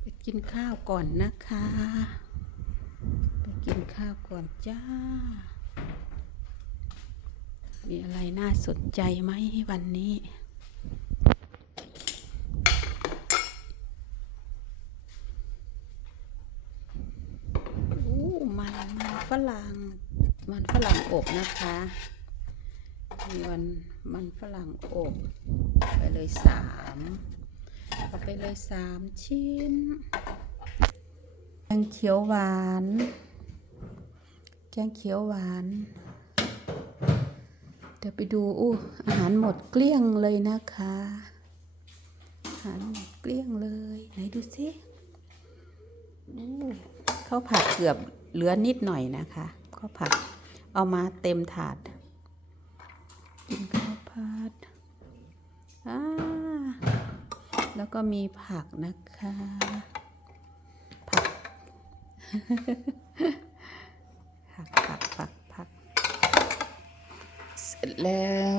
ไปกินข้าวก่อนนะคะ กินข้าวก่อนจ้า มีอะไรน่าสนใจไหมวันนี้อู้มันมันฝรั่ง มันฝรั่งอบนะคะมีวันมันฝรั่งอบ ไปเลยสามเอาไปเลยสามชิ้นแกงเขียวหวาน งเขียวหวาน เดี๋ยวไปดูอู้อาหารหมดเกลี้ยงเลยนะคะ อาหารหมดเกลี้ยงเลย ไหนดูสิข้าวผัดเกือบเหลือนิดหน่อยนะคะข้าวผัดเอามาเต็มถาดกินข้าวผัดแล้วก็มีผักนะคะ ผัก ผักผักผักผักเสร็จแล้ว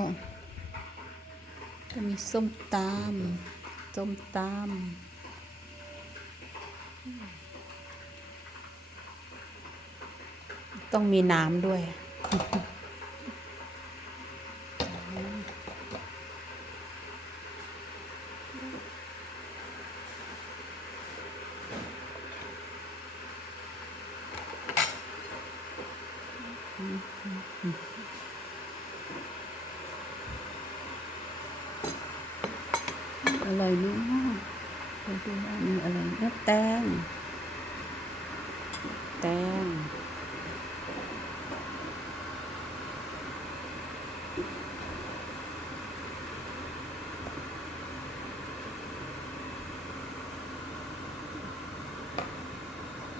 ก็มีส้มตำส้มตำต้องมีน้ำด้วย อะไรเนาะไปดูว่ามีอะไรนะแตงแตง